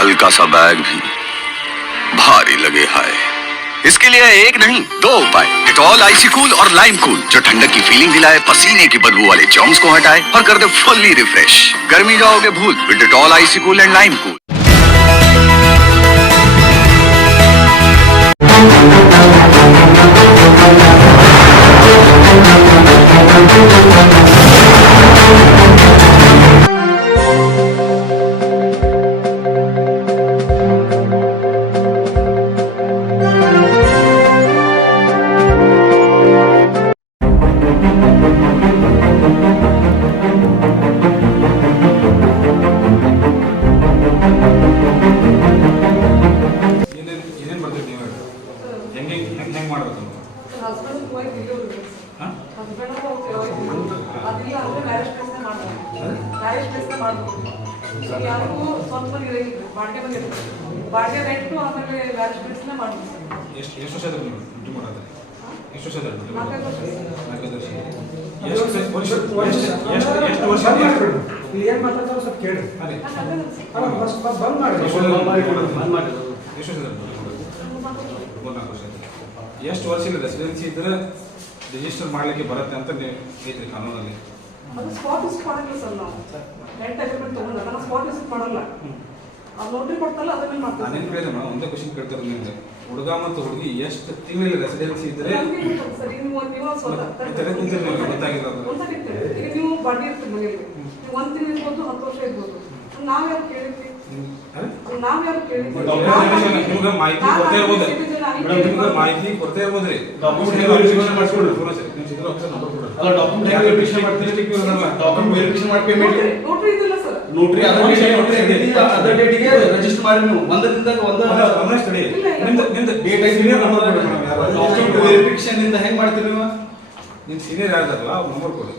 हल्का सा बैग भी भारी लगे हाय। इसके लिए एक नहीं 2 उपाय, डेटॉल आइसी कूल और लाइम कूल, जो ठंडक की फीलिंग दिलाए, पसीने की बदबू वाले जर्म्स को हटाए और कर दे फुल्ली रिफ्रेश। गर्मी जाओगे भूल with Dettol icy cool and lime cool. ಎಷ್ಟು ವರ್ಷದ ರೆಸಿಡೆನ್ಸಿ ಇದ್ರೆ ರಿಜಿಸ್ಟರ್ ಮಾಡಲಿಕ್ಕೆ ಬರುತ್ತೆ ಅಂತ ಐತ್ರಿ ಕಾನೂನಲ್ಲಿ. ಅದು ಸ್ಪಾಟ್ ವಿಸಿಟ್ ಮಾಡಲ್ಲ ಸರ್, ನಾವು ರೆಂಟ್ ಅಗ್ರಿಮೆಂಟ್ ತಗೊಂಡಾಗ ನಾವು ಸ್ಪಾಟ್ ವಿಸಿಟ್ ಮಾಡಲ್ಲ, ಅದು ನೋಟ್ರಿ ಕೊಡ್ತಲ್ಲ ಅದ್ರ ಮೇಲೆ ಮಾಡ್ತೀವಿ. ನಾನೇನು ಕೇಳಿದೆ ಮೇಡಮ್, ಒಂದೇ ಕ್ವಶನ್ ಕೇಳ್ತಾರೆ ನಿಮ್ಗೆ, ಹುಡುಗ ಮತ್ತು ಹುಡುಗಿ ಎಷ್ಟು ತಿಂಗಳ ರೆಸಿಡೆನ್ಸಿ ಇದ್ರೆ ಸರ್ ಈಗ ನೀವು ಗೊತ್ತಾಗಿಲ್ಲ ಈಗ ನೀವು ಬಾಡಿ ಇರ್ತೀರಿ ಮನೆಯಲ್ಲಿ, ನೀವು 1 ತಿಂಗಳು ಇರ್ಬೋದು 10 ವರ್ಷ ಇರ್ಬೋದು, ನಾವ್ಯಾರು ಕೇಳಿದ್ವಿ ನಿಮ್ಗೆ ಮಾಹಿತಿ ಕೊಡ್ತಾ ಇರ್ಬೋದು, ನಿಮ್ಗೆ ಮಾಹಿತಿ ಕೊಡ್ತಾ ಇರ್ಬೋದ್ರಿ. ನೋಟ್ರಿ ಅದರ ಡೇಟಿಗೆ ರಿಜಿಸ್ಟರ್ ಮಾಡಿ ನೀವು ವೆರಿಫಿಕೇಶನ್ ಇಂದ ಹೆಂಗ್ ಮಾಡ್ತೀರಿ ನೀವು? ನಿಮ್ ಸೀನಿಯರ್ ಯಾರ್ದಾರಲ್ಲ ಅವ್ರ ನಂಬರ್ ಕೊಡಿ.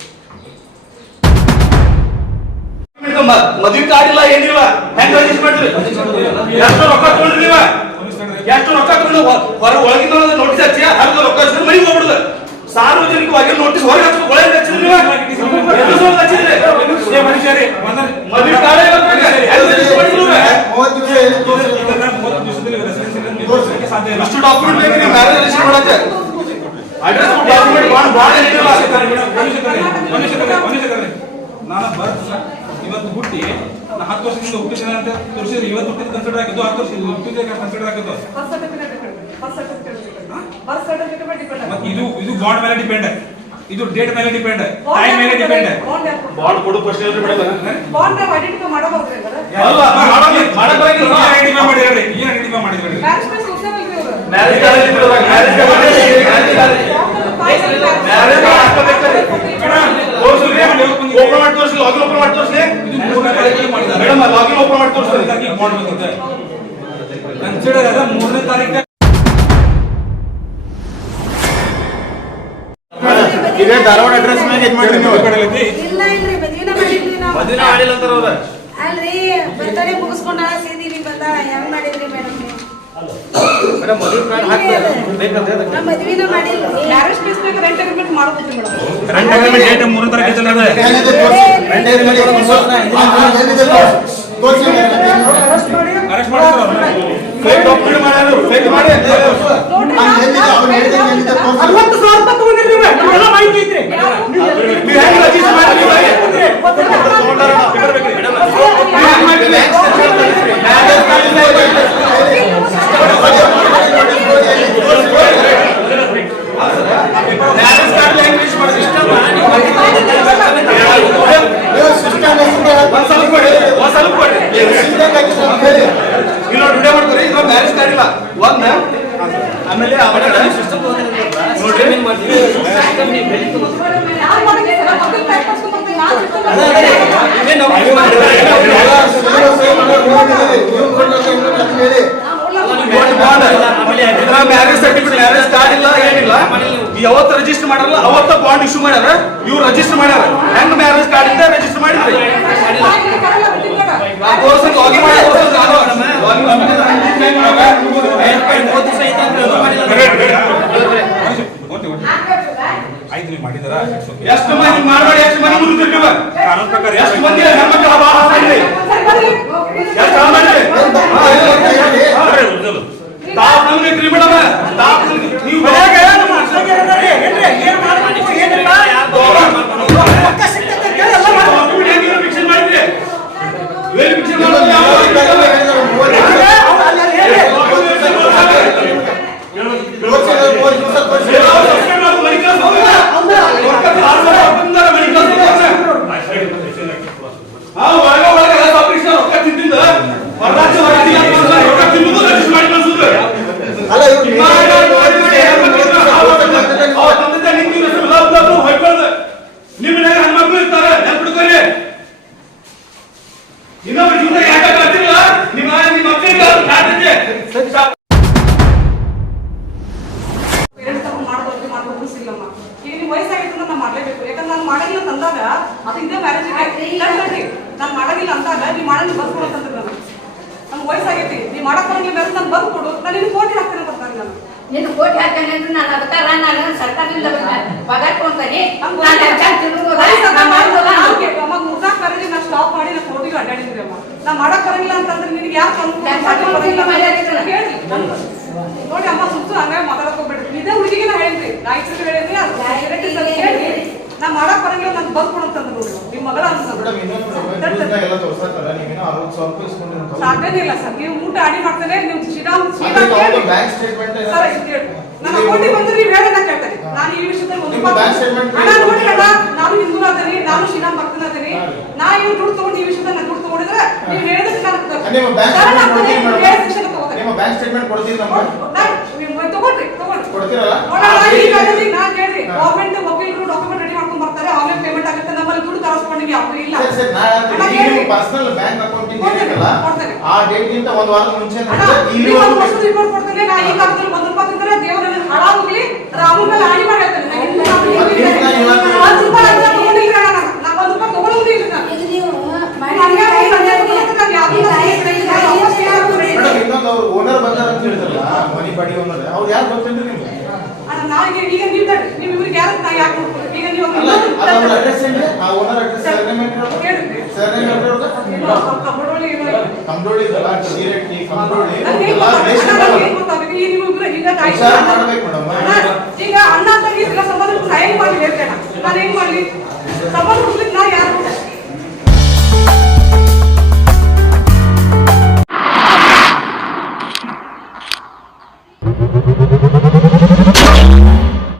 ಮದುವೆ ಕಾರ್ಡ್ ಇಲ್ಲ ಏನಿಲ್ಲ, ಹೆಂಗ್ ರಿಜಿಸ್ಟರ್ ಮಾಡ್ತೀರಿ? ಎಷ್ಟು ರೊಕ್ಕ ತಗೊಂಡ್ರಿ ನೀವ? ಎಷ್ಟು ರೊಕ್ಕ ತಗೊಂಡು ಒಳಗಿನ ನೋಟಿಸ್ ಹಚ್ಚಿ ಹರಿದ ರೊಕ್ಕ ಹಚ್ಚಿದ್ರೆ ಮನೆಗೆ ಹೋಗ್ಬಿಡುದು. ಸಾರ್ವಜನಿಕವಾಗಿ ನೋಟಿಸ್ ಹೊರಗೆ ಹಚ್ಚಿದ್ರೆ ಒಳಗೆ ಹಚ್ಚಿದ್ರಿ ನೀವು? ಮದುವೆ ಕಾರ್ಡ್ ಇಷ್ಟು ಡಾಕ್ಯುಮೆಂಟ್ ಬೇಕು ನೀವು ಮ್ಯಾರೇಜ್ ರಿಜಿಸ್ಟರ್ ಮಾಡಕ್ಕೆ. ಅಡ್ರೆಸ್ ಡಾಕ್ಯುಮೆಂಟ್ ಭಾಳ ಏನಿಲ್ಲ. ನಾನು ಇವತ್ತು ಹುಟ್ಟಿ 10 ವರ್ಷದಿಂದ ಹುಟ್ಟಿದ್ದೇನೆ ಅಂತ ತೋರಿಸಿದ್ರೆ ಇವತ್ತು ಹುಟ್ಟಿದ ಕನ್ಸಿಡರ್ ಆಗಿದ್ದು, 10 ವರ್ಷ ಹುಟ್ಟಿದ್ರೆ ಕನ್ಸಿಡರ್ ಆಗಿದ್ದು. ಇದು ಬಾಂಡ್ ಮೇಲೆ ಡಿಪೆಂಡ್, ಇದು ಡೇಟ್ ಮೇಲೆ ಡಿಪೆಂಡ್, ಟೈಮ್ ಮೇಲೆ ಡಿಪೆಂಡ್. ಬಾಂಡ್ ಕೊಡು ಫಸ್ಟ್ ಹೇಳ್ರಿ ಬಿಡಲ್ಲ. ಬಾಂಡ್ ನಾವು ಐಡೆಂಟಿಫೈ ಮಾಡಬಹುದು ಅಲ್ಲ ಮಾಡಬಾಗಿಲ್ಲ. ಐಡೆಂಟಿಫೈ ಮಾಡಿದ್ರಿ, ಏನು ಐಡೆಂಟಿಫೈ ಮಾಡಿದ್ರಿ? ಮ್ಯಾರೇಜ್ ಕಾರ್ಡ್ ಬಿಡೋದಾಗ ಮ್ಯಾರೇಜ್ ಕಾರ್ಡ್ ಓಪನ್ ಮಾಡಿ ತೋರಿಸಿ, ಲಾಗಿನ್ ಓಪನ್ ಮಾಡಿ ತೋರಿಸಿ ಮೇಡಮ್, ಲಾಗಿನ್ ಓಪನ್ ಮಾಡಿ ತೋರಿಸಿ. ಕನ್ಸಿಡರ್ ಅದ 3ನೇ ತಾರೀಕು ಇದೇ ಧಾರವಾಡ ಅಡ್ರೆಸ್ ಮೇಲೆ ಇದು ಮಾಡಿ ನೀವು ಇಲ್ಲ ಇಲ್ರಿ ಮದುವೆನ ಮಾಡಿದ್ವಿ ನಾವು. ಮದುವೆ ಮಾಡಿಲ್ಲ ಅಂತಾರ ಅವ್ರ. ಅಲ್ರಿ ಬರ್ತಡೇ ಮುಗಿಸ್ಕೊಂಡ ಸೀದಿರಿ ಬಂದಾಳ, ಹೆಂಗ್ ಮಾಡಿದ್ರಿ ಮೇಡಮ್ ನೀವು? ಮೇಡಮ್ ಮದುವೆ ಕಾರ್ಡ್ ಹಾಕ್ತಾರೆ ಬೇಕಂತ ಹೇಳಿದ್ರೆ ನಾವು ಮದುವೆನ ಮಾಡಿಲ್ಲ. ಮ್ಯಾರೇಜ್ ಪ್ಲೇಸ್ ಬೇಕು ರೆಂಟ್ ಅಗ್ರಿಮೆಂಟ್ ಮಾಡಬಹುದು ಮೇಡಮ್. ರೆಂಟ್ ಅಗ್ರಿಮೆಂಟ್ ಡೇಟ್ 3ನೇ ತಾರೀಕು ಚಲದ. ರೆಂಟ್ ಅಗ್ರಿಮೆಂಟ್ ಅರೆಸ್ಟ್ ಮಾಡ್ತಾರೆ ಅವ್ರನ್ನ. ಫೇಕ್ ಡಾಕ್ಯುಮೆಂಟ್ ಮಾಡ್ಯಾರು, ಫೇಕ್ ಮಾಡಿ 60,000 ರೂಪಾಯಿ ತಗೊಂಡಿರಿ ನೀವು, ಎಲ್ಲ ಮಾಹಿತಿ ಐತ್ರಿ. ನೀವು ಹೆಂಗ್ ರಿಜಿಸ್ಟರ್ ಮಾಡಿದ್ರಿ? ಮ್ಯಾರೇಜ್ ಕಾರ್ಡ್ ಇಲ್ಲ ಒಂದ, ಆಮೇಲೆ ಮ್ಯಾರೇಜ್ ಸರ್ಟಿಫಿಕೇಟ್ ಮ್ಯಾರೇಜ್ ಕಾರ್ಡ್ ಇಲ್ಲ ಏನಿಲ್ಲ. ಯಾವತ್ತು ರಿಜಿಸ್ಟರ್ ಮಾಡಲ್ಲ ಅವತ್ತ ಬಾಂಡ್ ಇಶ್ಯೂ ಮಾಡ್ಯಾರ, ಇವ್ರು ರಿಜಿಸ್ಟರ್ ಮಾಡ್ಯಾರ. ಹೆಂಗ್ ಮ್ಯಾರೇಜ್ ಕಾರ್ಡ್ ಇಂದ ರಿಜಿಸ್ಟರ್ ಮಾಡಿದ್ರಿ? ಲಾಗಿನ್ ಮಾಡಿ ಆಯ್ತು, ನೀವು ಮಾಡಿದಾರ ಎಷ್ಟು ಮಂದಿ ಮಾಡಬೇಡಿ, ಎಷ್ಟು ಮಂದಿ ಮುಗಿದ್ರಿ ನೀವು? ಕಾನೂನು ಪ್ರಕಾರ ಎಷ್ಟು ಮಂದಿ ಹೆಣ್ಮಕ್ಳು ಎಷ್ಟು ಮಾಡಿದ್ರಿ? ತಾವು ನಮ್ಗೆ ಐತ್ರಿ ಮೇಡಮ್ ನೀವು ಭಿಕ್ಷೆ ಮಾಡಿದ್ರಿ ಏನು ಭಿಕ್ಷೆ ನಿಮ್ಮ ಹೆಣ್ಮಕ್ಳು ಇರ್ತಾರೆ ನೆನ್ಪಿಡ್ಕೊಳ್ಳಿ. ಇನ್ನೊಬ್ಬ ಜೀವನ ಯಾಕೆ ಬರ್ತಿಲ್ಲ ನಿಮ್ಮ ಮಕ್ಕಳಿಗೆ ಪೇರೆಂಟ್ಸ್ ತಗೊಂಡು ಮಾಡ್ಬೋದು ಸಿಗಲ್ಲಮ್ಮ. ಈಗ ನೀವು ವಯಸ್ಸಾಗಿತ್ತು ನಾನು ಮಾಡ್ಲೇಬೇಕು. ಯಾಕಂದ್ರೆ ನಾನು ಮಾಡಂಗಿಲ್ಲ ತಂದಾಗ ಅದು ಇದೇ ಮ್ಯಾರೇಜ್ ನೋಡ್ರಿ, ನಾನು ಮಾಡಂಗಿಲ್ಲ ಅಂದಾಗ ನೀವು ಮಾಡಂಗಿಲ್ಲ ಬರ್ಕೊಡು ಅಂತಂದ್ರೆ ನಮ್ಗೆ ವಯಸ್ಸಾಗೈತಿ, ನೀವು ಮಾಡಕ್ ಬರಂಗಿಲ್ಲ ಬೇರೆ ನಾನು ಬಂದು ಕೊಡು, ನಾನು ನಿಮ್ಗೆ ಕೋಟಿ ಹಾಕ್ತೇನೆ ಬರ್ತಾರೆ ನಾನು. ನೀನು ಕೋಟಿ ಹಾಕ್ತೇನೆ ಅಂದ್ರೆ ನಾನು ಅದಕ್ಕಾರ ನಾನು ಸರ್ಕಾರದಿಂದ ಪಗಾರ ಕೊಡ್ತೇನೆ. ಮೂರ್ನಾಲ್ಕು ಮ್ಯಾರೇಜ್ ನಾನು ಸ್ಟಾಪ್ ಮಾಡಿ ನಾನು ಕೋಟಿಗೆ ಅಡ್ಡಾಡಿದ್ರಿ ಅಮ್ಮ. ನಾ ಮಾಡಕ್ ಬರಂಗಿಲ್ಲ ಅಂತಂದ್ರೆ ನಿನಗೆ ಯಾಕೆ ಹೇಳಿ ನೋಡಿ ಅಮ್ಮ, ಸುತ್ತು ಹಂಗಾಗಿ ಮಾತಾಡಕ್ ಹೋಗ್ಬೇಡ್ರಿ. ಇದೇ ಹುಡುಗಿಗೆ ನಾ ಹೇಳಿದ್ರಿ, ನಾ ಇಷ್ಟು ಹೇಳಿದ್ರಿ ನಾ ಮಾಡಕ್ ಬರಂಗಿಲ್ಲ ನಾನು ಬಂದ್ ಕೊಡಂತಂದ್ರೆ ನೋಡಿ ನಿಮ್ಮ ಮಗಳ ಸಾಕೇನಿಲ್ಲ ಸರ್. ನೀವು ಊಟ ಅಡಿ ಮಾಡ್ತೇನೆ, ನೀವು ಶ್ರೀರಾಮ್ ನನ್ನ ಅಕೌಂಟಿ ಬಂದ್ರೆ ನೀವು ಹೇಳೋಣ ಕೇಳ್ತೇನೆ. ನಾನು ಈ ವಿಷಯದಲ್ಲಿ ಒಂದು ಹಣ ನೋಡಿ ಅಣ್ಣ, ನಾನು ಹಿಂದೂ ಅದೇನಿ, ನಾನು ಶ್ರೀರಾಮ್ ಭಕ್ತನ ಅದೇನಿ. ನಾ ಇವ್ ದುಡ್ಡು ತಗೊಂಡು ಈ ವಿಷಯದಲ್ಲಿ ನಾನು ದುಡ್ಡು ತಗೊಂಡಿದ್ರೆ ನೀವು ಹೇಳಿದ್ರೆ ತಗೊಳ್ರಿ ನಾನ್ ಹೇಳ್ರಿ ಗೌರ್ಮೆಂಟ್ ವಕೀಲರು ಡಾಕ್ಯುಮೆಂಟ್ ರೆಡಿ ಮಾಡ್ಕೊಂಡ್ ಬರ್ತಾರೆ, ಆನ್ಲೈನ್ ಪೇಮೆಂಟ್ ಆಗುತ್ತೆ. ನಮ್ಮಲ್ಲಿ ದುಡ್ಡು ತರಿಸ್ಕೊಂಡಿವಿ ಅಪ್ಪ ಇಲ್ಲ ಪರ್ಸನಲ್ ಬ್ಯಾಂಕ್ ಅಕೌಂಟ್ ಆ ಡೇಟ್ ಗಿಂತ ಒಂದು ವಾರದ ಮುಂಚೆ ರಿಪೋರ್ಟ್ ಕೊಡ್ತೇನೆ. ನಾ ಈಗ ಅದ್ರ 1 ರೂಪಾಯಿ ತಿಂದ್ರೆ ದೇವ್ರ ಹಾಳಾಗೋಗ್ಲಿ, ರಾಮನ ಮೇಲೆ ಆಣಿ ಮಾಡಿ ಹೇಳ್ತೇನೆ. ಓನರ್ ಬಂದಾರ ಅಂತ ಹೇಳ್ತಾರಲ್ಲ, ಮನಿ ಬಾಡಿ ಓನರ್, ಅವ್ರು ಯಾರು ಗೊತ್ತೇನ್ರಿ ನಿಮ್ಗೆ? ಈಗ ನೀವು ಇವ್ರಿಗೆ ಯಾರು ನಾ ಯಾಕೆ ನೋಡ್ಕೊಳ್ಳಿ? ಈಗ ನೀವು ಅಡ್ರೆಸ್ ಏನ್ರಿ? ಆ ಓನರ್ ಅಡ್ರೆಸ್ ಕಂಬ್ರೋಳಿ ಇದಲ್ಲ, ಡೈರೆಕ್ಟ್ ಕಂಬ್ರೋಳಿ ಮಾಡ್ಬೇಕು ಮೇಡಮ್. ಈಗ ಅಣ್ಣ ತಂಗಿ ಸಂಬಂಧ ಹೆಂಗ್ ಮಾಡಿ ಹೇಳ್ತೇನೆ, ನಾನು ಹೆಂಗ್ ಮಾಡ್ಲಿ ಸಂಬಂಧ